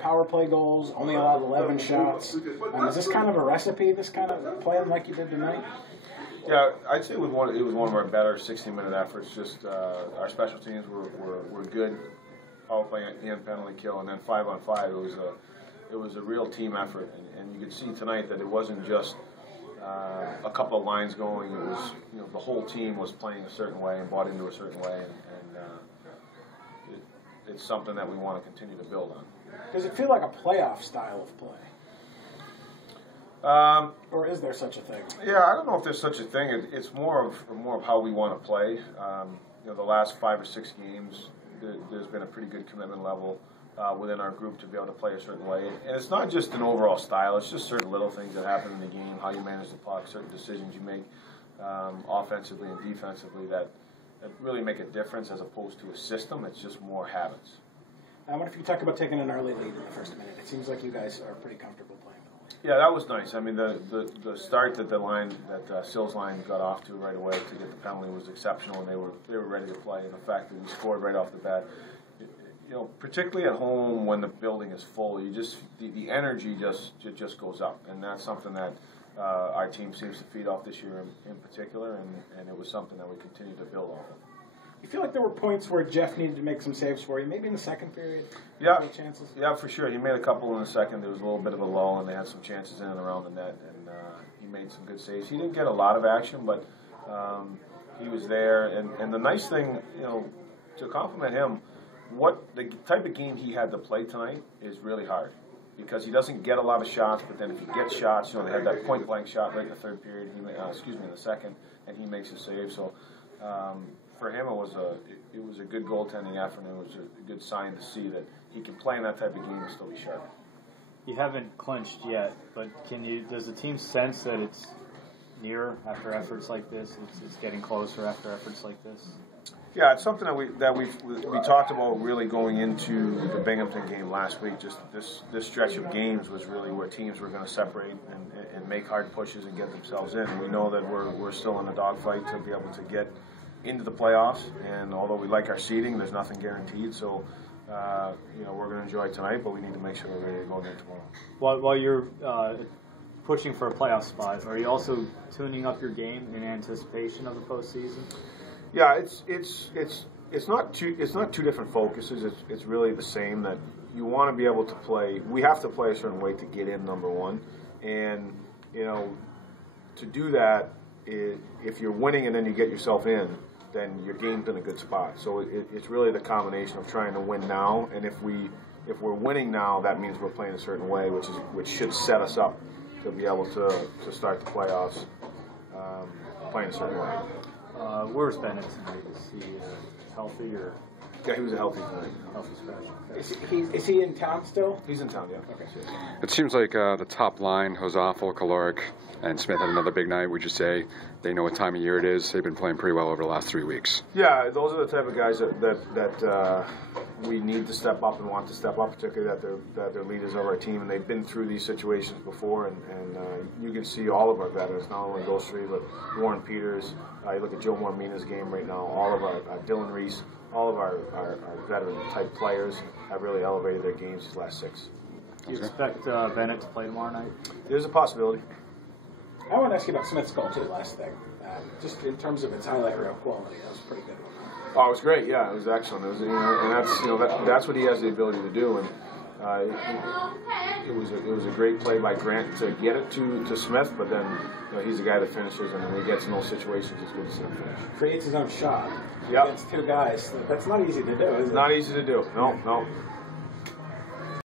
Power play goals, only allowed 11 shots. Is this kind of a recipe, this kind of playing like you did tonight? Yeah, I'd say it was one of our better 60-minute efforts. Just our special teams were good, power play and penalty kill, and then 5-on-5. It was a real team effort, and you could see tonight that it wasn't just a couple of lines going. It was the whole team was playing a certain way and bought into a certain way, and it's something that we want to continue to build on. Does it feel like a playoff style of play? Or is there such a thing? Yeah, I don't know if there's such a thing. It's more of how we want to play. The last 5 or 6 games, there's been a pretty good commitment level within our group to be able to play a certain way. And it's not just an overall style. It's just certain little things that happen in the game, how you manage the puck, certain decisions you make offensively and defensively that really make a difference as opposed to a system. It's just more habits. I wonder if you talk about taking an early lead in the first minute. It seems like you guys are pretty comfortable playing the lead. Yeah, that was nice. I mean, the start that Sills line got off to right away to get the penalty was exceptional, and they were ready to play. And the fact that we scored right off the bat, particularly at home when the building is full, the energy just goes up, and that's something that our team seems to feed off this year in particular, and it was something that we continue to build off of. You feel like there were points where Jeff needed to make some saves for you, maybe in the second period? Yeah, any chances? Yeah, for sure. He made a couple in the second. There was a little bit of a lull, and they had some chances in and around the net, and he made some good saves. He didn't get a lot of action, but he was there. And the nice thing, to compliment him, the type of game he had to play tonight is really hard, because he doesn't get a lot of shots, but then if he gets shots, they had that point-blank shot right in the third period, in the second, and he makes a save. So for him, it was a good goaltending effort, and it was a good sign to see that he can play in that type of game and still be sharp. You haven't clinched yet, but does the team sense that it's near after efforts like this? It's getting closer after efforts like this? Yeah, it's something that we talked about really going into the Binghamton game last week. Just this stretch of games was really where teams were going to separate and make hard pushes and get themselves in. We know that we're still in a dogfight to be able to get into the playoffs, and although we like our seeding, there's nothing guaranteed. So, we're going to enjoy tonight, but we need to make sure we're ready to go there tomorrow. While you're pushing for a playoff spot, are you also tuning up your game in anticipation of the postseason? Yeah, it's not two different focuses. It's really the same. That you want to be able to play. We have to play a certain way to get in, number one, and to do that, if you're winning and then you get yourself in, then your game's in a good spot. So it's really the combination of trying to win now, and if we're winning now, that means we're playing a certain way, which should set us up to be able to start the playoffs playing a certain way. Where's Bennett tonight? Is he healthy or? Yeah, he was a healthy tonight. Healthy scratch. Is he in town still? He's in town, yeah. Okay. It seems like the top line, Hosafel, Caloric, and Smith had another big night. Would you say they know what time of year it is? They've been playing pretty well over the last 3 weeks. Yeah, those are the type of guys that we need to step up and want to step up, particularly that they're leaders of our team, and they've been through these situations before. And you can see all of our veterans, not only those three, but Warren Peters. You look at Joe Mormina's game right now. All of our Dylan Reese, all of our veteran type players have really elevated their games these last 6. Do you expect Bennett to play tomorrow night? There's a possibility. I want to ask you about Smith's goal too. Last thing, just in terms of its highlight reel quality, that was pretty good. Oh, it was great. Yeah, it was excellent. It was, and that's what he has the ability to do. And it was a great play by Grant to get it to Smith, but then he's the guy that finishes, and when he gets in those situations, it's good to see him finish. Creates his own shot against two guys. That's not easy to do, is it? Not easy to do. No.